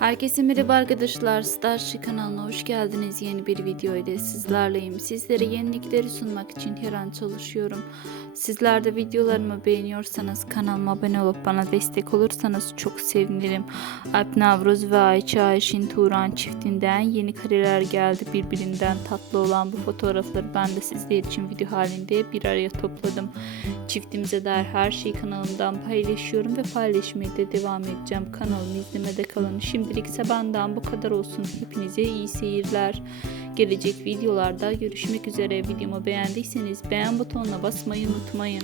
Herkese merhaba arkadaşlar. Starship kanalına hoş geldiniz. Yeni bir video ile sizlerleyim. Sizlere yenilikleri sunmak için her an çalışıyorum. Sizler de videolarımı beğeniyorsanız kanalıma abone olup bana destek olursanız çok sevinirim. Alp Navruz ve Ayça Ayşin Turan çiftinden yeni kareler geldi. Birbirinden tatlı olan bu fotoğrafları ben de sizler için video halinde bir araya topladım. Çiftimize dair her şeyi kanalımdan paylaşıyorum ve paylaşmaya da devam edeceğim. Kanalımı izlemede kalın. Şimdilik ise benden bu kadar olsun. Hepinize iyi seyirler. Gelecek videolarda görüşmek üzere. Videomu beğendiyseniz beğen butonuna basmayı unutmayın.